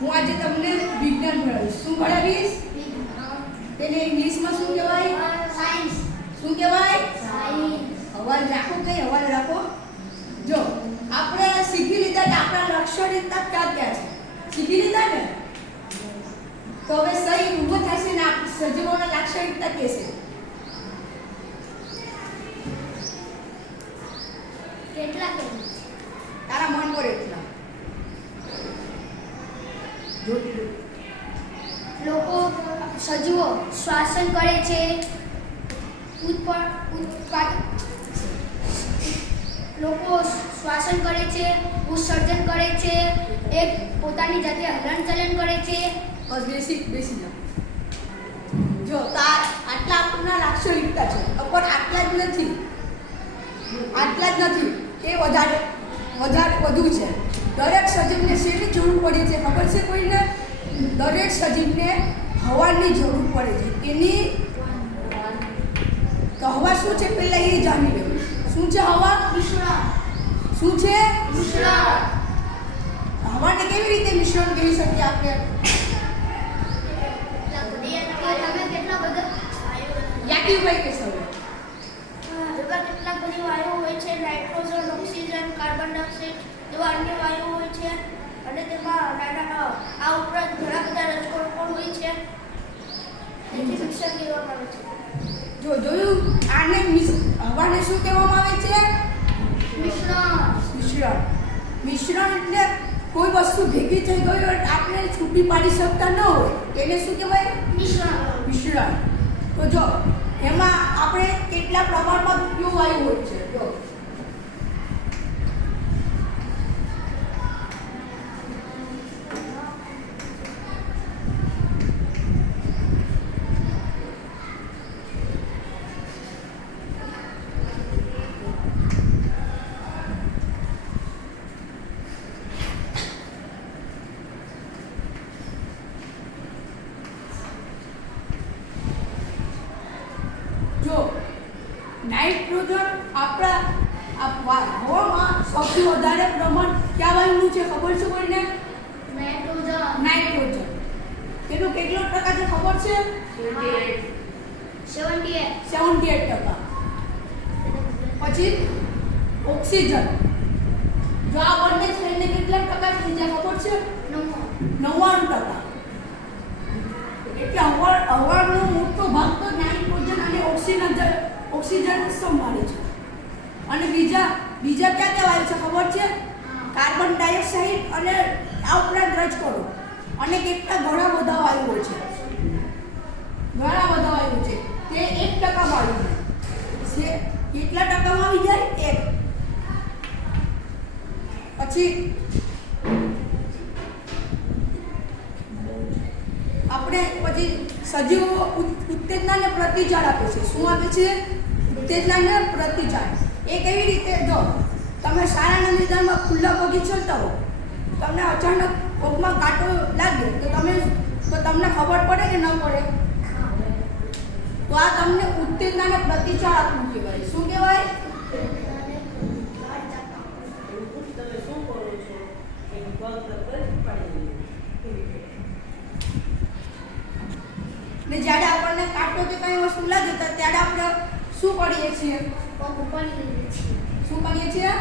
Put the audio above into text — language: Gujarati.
હું આજે તમને વિજ્ઞાન ભણાવીશ. શું ભણાવીશ? તેને ઇંગ્લિશમાં શું કહેવાય? સાયન્સ. શું કહેવાય? સાયન્સ. અવાજ રાખો કે અવાજ રાખો. જો આપણે શીખી લીધા કે આપણા લાક્ષણિકતા ક્યાં ક્યાં છે. શીખી લીધા ને? તો હવે સહી ઊભો થશે ને સજીવોના લાક્ષણિકતા કે છે. કેટલા કે તારા મન પર એટલા લોકો સજીવો શ્વાસન કરે છે, લોકો શ્વાસન કરે છે, ઉત્સર્જન કરે છે, એક પોતાની જાતે હલનચલન કરે છે. બસ બેસી જાઓ. જો તાર આટલા આપણા લાક્ષણિકતા છે, પણ આટલા જ નથી. કે વધુ છે. દરેક સજીવને શેની જરૂર પડે છે ખબર છે કોઈને? દરેક સજીવને હવાની જરૂર પડે છે. એની તો હવા શું છે પહેલા એ જાણી લો. શું છે હવા? મિશ્રણ. શું છે? મિશ્રણ. હવાને કેવી રીતે મિશ્રણ કહી શકીએ આપણે? તમે કેટલા બધા યાકીભાઈ કે સર કેટલા બધી વાયુઓ હોય છે, નાઇટ્રોજન, ઓક્સિજન, કાર્બન ડાયોક્સાઇડ જેવા અન્ય વાયુઓ હોય છે, અને તેમાં આ ઉપરાંત ઘણા બધા રજકણો પણ હોય છે. તેથી મિશ્રણ કહેવામાં આવે છે. જો જોયું આને હવાને શું કહેવામાં આવે છે? મિશ્રણ એટલે કોઈ વસ્તુ ભેગી થઈ ગઈ હોય આપણે છૂટી પાડી શકતા ન હોય એને શું કહેવાય? મિશ્રણ. તો જો એમાં આપણે કેટલા પ્રમાણમાં કયો વાયુ હોય છે? જો નાઇટ્રોજન આપણા હવામાં સૌથી વધારે પ્રમાણ કયા વાયુનું છે ખબર છે કોઈને? નાઇટ્રોજન. એનો કેટલો ટકા છે ખબર છે? 78%. પછી ઓક્સિજન. જો આ બંને થઈને કેટલા ટકા થઈ જાય ખબર છે? 99%. એટલે હવાનો મોટો ભાગ તો નાઇટ્રોજન અને ઓક્સિજન સંભાળે છે. અને બીજા ક્યાં વાયુ છે ખબર છે? કાર્બન ડાયોક્સાઇડ અને આ ઉપરાંત રજકણો અને ઘણા બધા વાયુઓ છે. તે 1% આવી જાય. કેટલા ટકામાં આવી જાય? 1. પછી સજીવો ઉત્તેજનાને પ્રતિચાર આપે છે. શું આપે છે? ઉત્તેજનાને પ્રતિચાર. એ કેવી રીતે? જો તમે શાળાના મેદાનમાં ખુલ્લા પગે ચાલતા હો, તમને અચાનક પગમાં કાંટો લાગે તો તમને ખબર પડે કે ન પડે? તો આ તમને ઉત્તેજનાને પ્રતિચાર આપવું કહેવાય. શું કહેવાય? ને જ્યારે આપણને કાંટો કે કઈ વસ્તુ લાગે ત્યારે આપણે શું કરીએ છીએ? પગ ઉપાડી લઈએ છીએ. શું કરીએ છીએ?